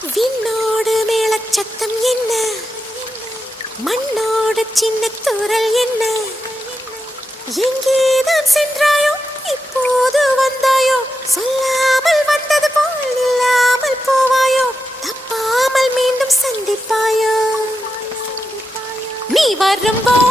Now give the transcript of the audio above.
விண்ணோடு மேளச்சத்தம் என்ன, மண்ணோடு சின்ன தூரல் என்ன, எங்கேதான் சென்றாயோ இப்போது வந்தாயோ, சொல்லாமல் வந்தது போல் இல்லாமல் போவாயோ, தப்பாமல் மீண்டும் சந்திப்பாயோ, நீ வரும்போ